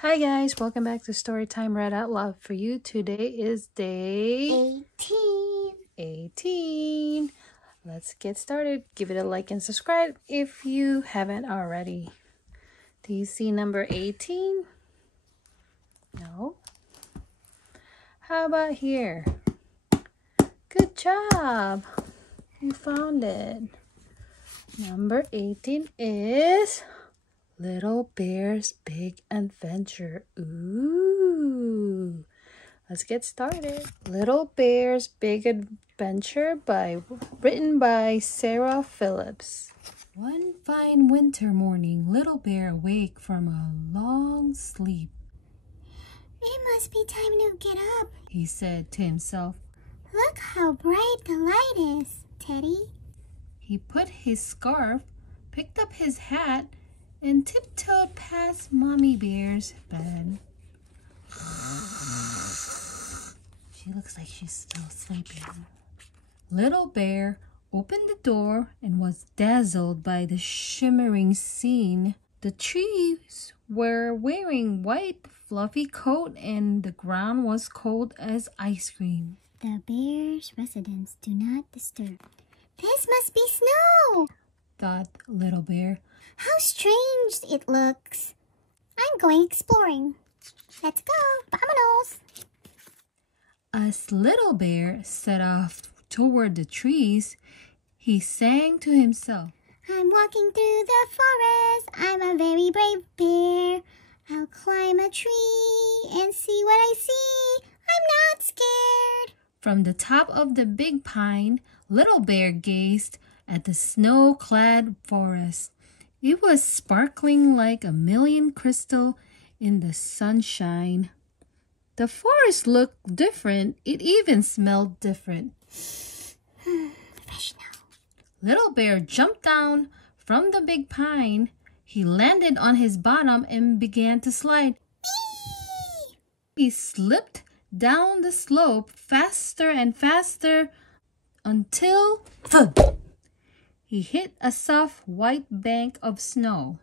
Hi guys, welcome back to Storytime Read Out Loud for you. Today is day 18. Let's get started. Give it a like and subscribe if you haven't already. Do you see number 18? No? How about here? Good job. You found it. Number 18 is Little Bear's Big Adventure. Ooh. Let's get started. Little Bear's Big Adventure written by Sarah Phillips. One fine winter morning, Little Bear awake from a long sleep. It must be time to get up, He said to himself. Look how bright the light is, Teddy. He put his scarf, picked up his hat, and tiptoed past Mommy Bear's bed. She looks like she's still sleeping. Little Bear opened the door and was dazzled by the shimmering scene. The trees were wearing white, fluffy coat and the ground was cold as ice cream. The bear's residence do not disturb. This must be snow, thought Little Bear. How strange it looks. I'm going exploring. Let's go. Vámonos. As Little Bear set off toward the trees, he sang to himself. I'm walking through the forest. I'm a very brave bear. I'll climb a tree and see what I see. I'm not scared. From the top of the big pine, Little Bear gazed at the snow-clad forest. It was sparkling like a million crystals in the sunshine. The forest looked different. It even smelled different. Fresh snow. Little Bear jumped down from the big pine. He landed on his bottom and began to slide. Whee! He slipped down the slope faster and faster until he hit a soft white bank of snow.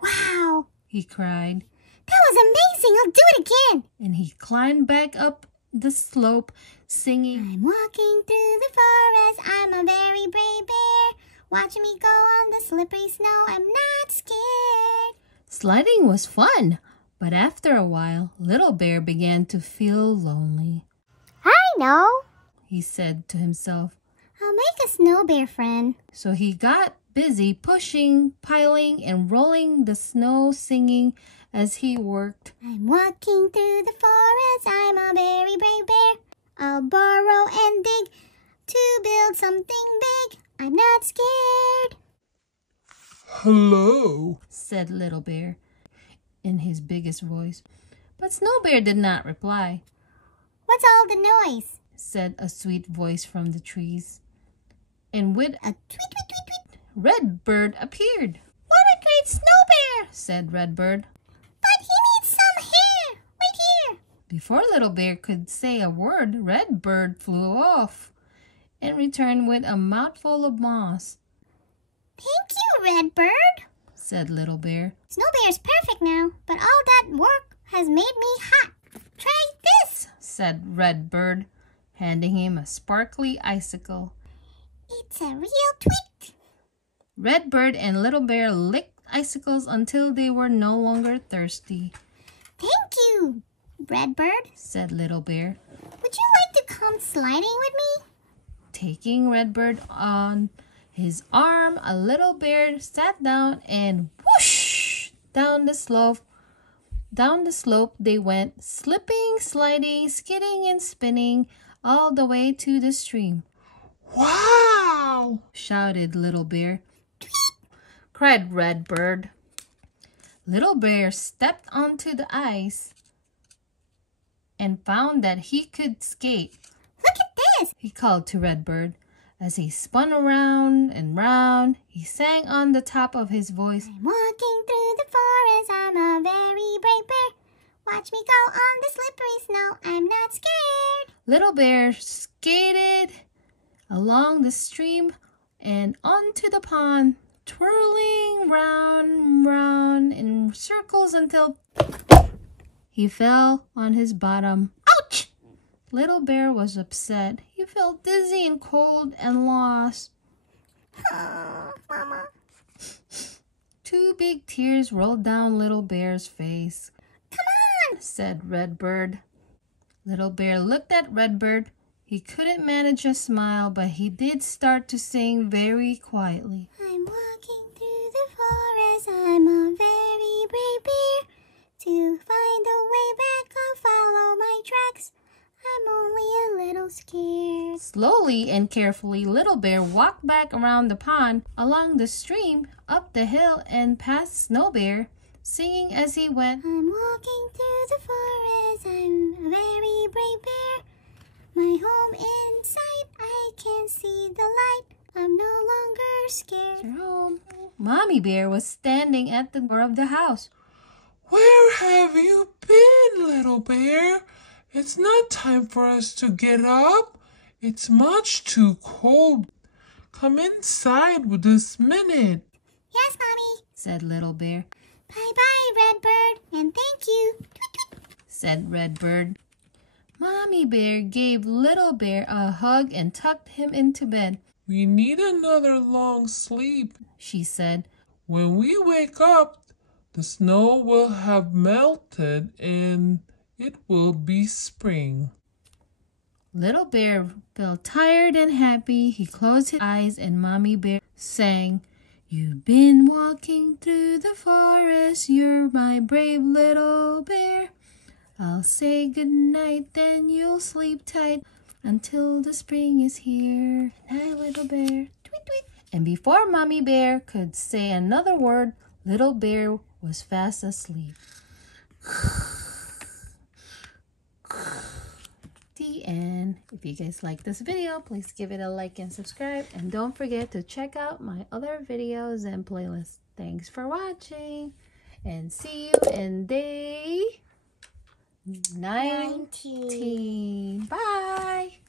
Wow! He cried. That was amazing! I'll do it again! And he climbed back up the slope, singing, I'm walking through the forest. I'm a very brave bear. Watch me go on the slippery snow. I'm not scared. Sliding was fun, but after a while, Little Bear began to feel lonely. I know. He said to himself. I'll make a snow bear friend. So he got busy pushing, piling, and rolling the snow, singing as he worked. I'm walking through the forest. I'm a very brave bear. I'll burrow and dig to build something big. I'm not scared. Hello, said Little Bear in his biggest voice. But Snow Bear did not reply. What's all the noise? Said a sweet voice from the trees. And with A tweet, tweet, tweet, tweet. Redbird appeared. What a great Snow Bear, said Redbird. But he needs some hair right here. Before Little Bear could say a word, Redbird flew off and returned with a mouthful of moss. Thank you, Redbird, said Little Bear. Snow Bear's perfect now, but all that work has made me hot. Try this, said Redbird, handing him a sparkly icicle. It's a real tweet. Redbird and Little Bear licked icicles until they were no longer thirsty. Thank you, Redbird, said Little Bear. Would you like to come sliding with me? Taking Redbird on his arm, a Little Bear sat down and whoosh! Down the slope they went, slipping, sliding, skidding, and spinning all the way to the stream. Wow! Shouted Little Bear. Tweet! Cried Redbird. Little Bear stepped onto the ice and found that he could skate. Look at this! He called to Redbird. As he spun around and round, he sang on the top of his voice. I'm walking through the forest. I'm a very brave bear. Watch me go on the slippery snow. I'm not scared. Little Bear skated along the stream and onto the pond, twirling round and round in circles until he fell on his bottom. Ouch! Little Bear was upset. He felt dizzy and cold and lost. Oh, Mama. 2 big tears rolled down Little Bear's face. Come on, said Redbird. Little Bear looked at Redbird. He couldn't manage a smile, but he did start to sing very quietly. I'm walking through the forest. I'm a very brave bear. To find a way back, I'll follow my tracks. I'm only a little scared. Slowly and carefully, Little Bear walked back around the pond, along the stream, up the hill, and past Snow Bear, singing as he went. I'm walking through the forest. I'm a very brave bear. My home in sight. I can see the light. I'm no longer scared. Your home. Mommy Bear was standing at the door of the house. Where have you been, Little Bear? It's not time for us to get up. It's much too cold. Come inside this minute, Yes, Mommy. said Little Bear. Bye-bye, Redbird. And thank you. said Redbird. Mommy Bear gave Little Bear a hug and tucked him into bed. We need another long sleep. She said. When we wake up, the snow will have melted and it will be spring. Little Bear felt tired and happy. He closed his eyes and Mommy Bear sang, You've been walking through the forest, you're my brave little bear. I'll say good night, then you'll sleep tight until the spring is here. Good night, Little Bear. Tweet, tweet. And before Mommy Bear could say another word, Little Bear was fast asleep. The end. If you guys like this video, please give it a like and subscribe. And don't forget to check out my other videos and playlists. Thanks for watching. And see you in day 19. Bye.